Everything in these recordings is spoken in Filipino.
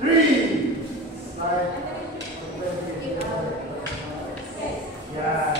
3. Slide. Yan.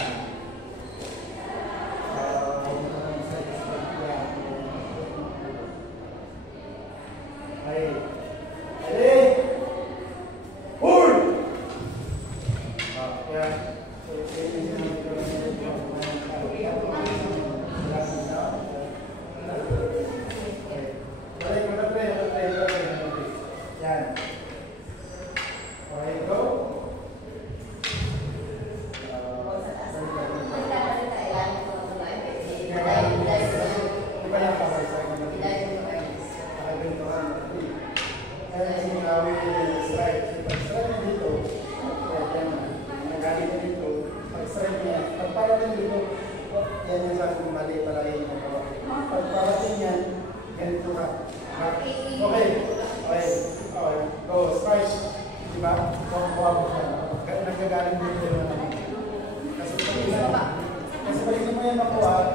Yan yung sabi kong mali pala yung nagawa. Pagparating yan, ganito ka. Okay. Go, strike. Diba? Kuha mo siya. Nagagaling dito yung naman. Kasi pag hindi mo yan makuha,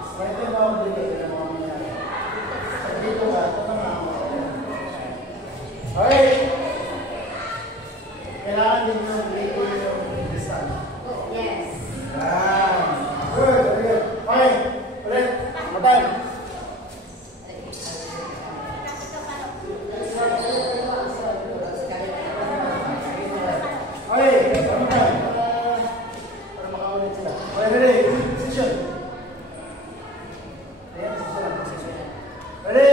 strike yung mga dito. Pag dito ka, ito na nga ako. Okay. Kailangan din yung dito yung distance. Yes. Good, very good. Okay, ulit. Matay. Okay, matay. Para makaulit sila. Okay, ready? Position. Ayan, position. Ready?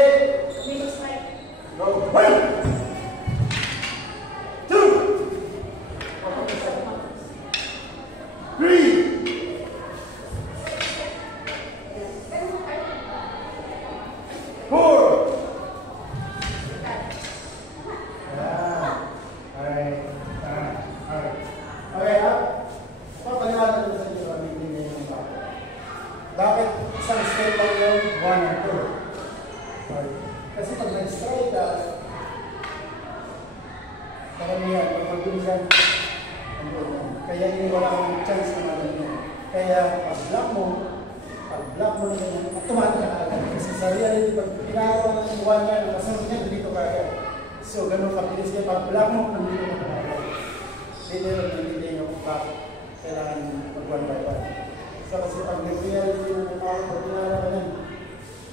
Go. 1. 2. 3. Bakit isang step lang yung 1 and 2? Kasi pag nag-strike ka, karamihan, pag mag-bilisan, kaya hindi wala akong chance na malamig. Kaya pag-block mo na ganyan, automatic ka agad. Kasi sa reality, pag pinarawa ng 1 yan, kasunod niya, dito ka agad. So, ganun kapilis niya, pag-block mo, nandito ka agad. Hindi yung back, kailangan mag-1 by 1. So, kasi pag nag-reality ng tao, pag pinarawa ka yan,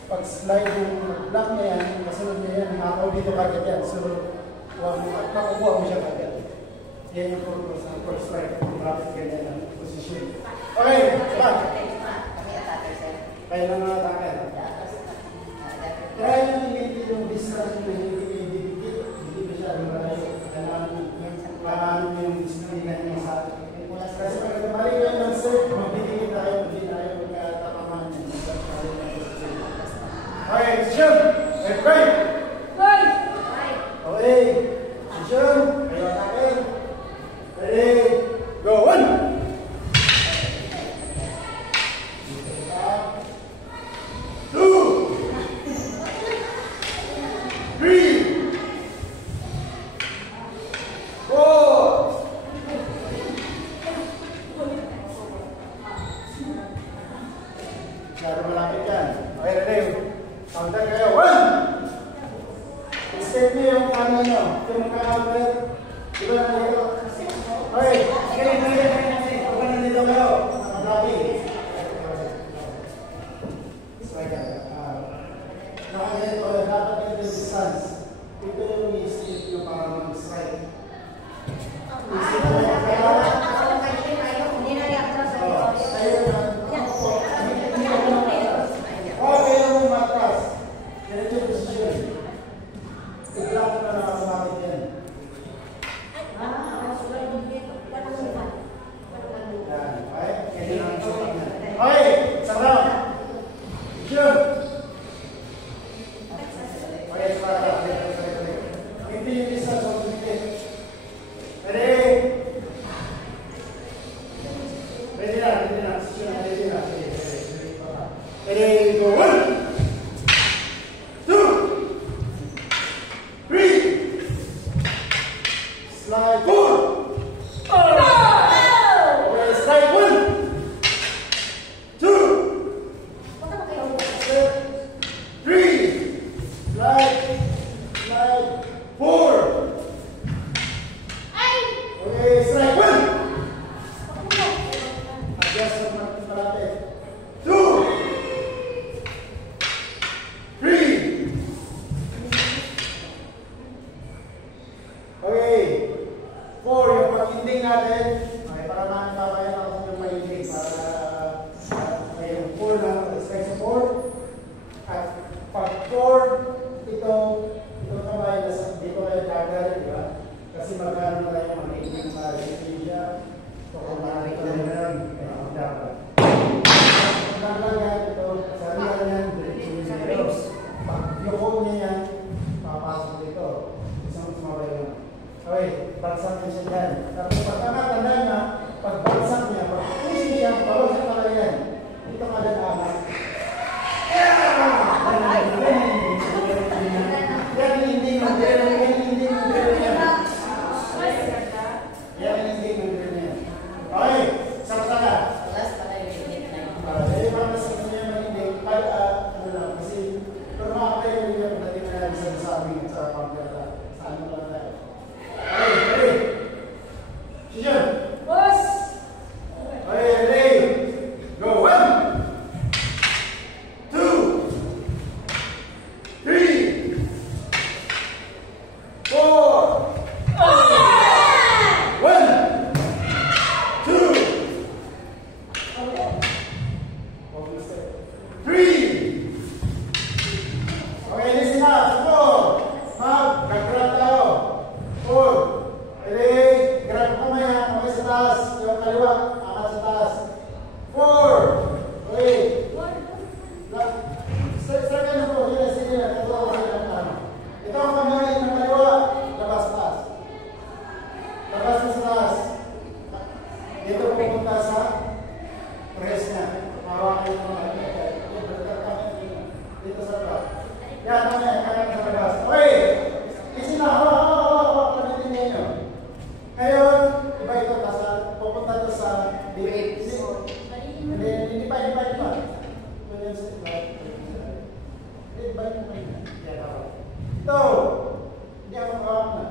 pag slide yung block niya yan, kasunod niya yan, makakaw dito ka agad yan. So, makukuha mo siya agad. Yan yung purpose ng first strike, bakit ganyan ang position. Okay, back. Kaya lang mga attacker. Try nyo hindi yung distance na hindi ba siya lumalayo. Kailangan yung disiplina niya sa atin. Kasi pag nabalik kayo ng serve, magdidikit tayo, hindi tayo magkatapaman niya. Okay, position! Right! Okay, position! Kayo attacker. Ready, go! 1! Laro malapit yan. Okay, ready? Counter kayo. 1! Step nyo yung ano nyo. Yung magka-counter. Diba na dito? Okay. Huwag ka nandito kayo. Malapit. Strike ka. Nakaganito. Dapat yung distance. Ito yung i-step yung para mag-strike. I-step mo yung kaya. Ready, go! 1, 2, 3, slide 4. Okay, slide 1, 2, 3, slide Ito. Hindi ako makawak na.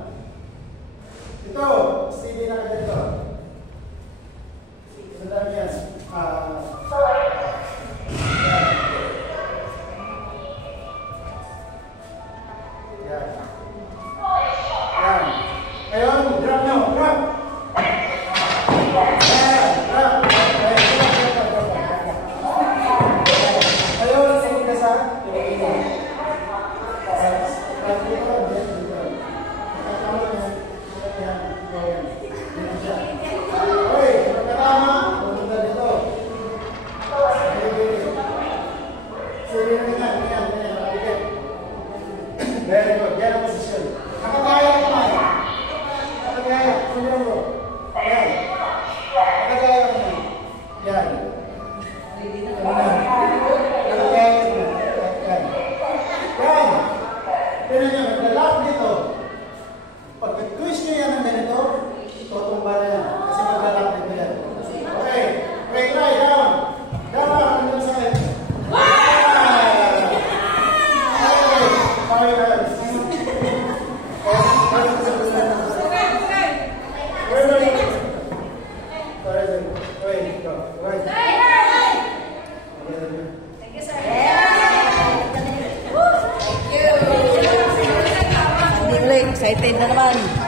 Ito. Steady na ka dito. Ito lang yan. Yan. Yan. Ngayon, drop nyo. Drop. Very good. Yan ang posisyon. Nakagaya naman. Nakagaya. Sunod mo. Yan. Nakagaya naman. Yan. Nakagaya naman. Yan. Yan. Tignan nyo. Maglalap dito. Pag twist nyo yan ng ganito, tutumba na yan. Kasi maglalap dito yan. Okay. Okay, try. Down. Down. Down sa akin. Excited na naman.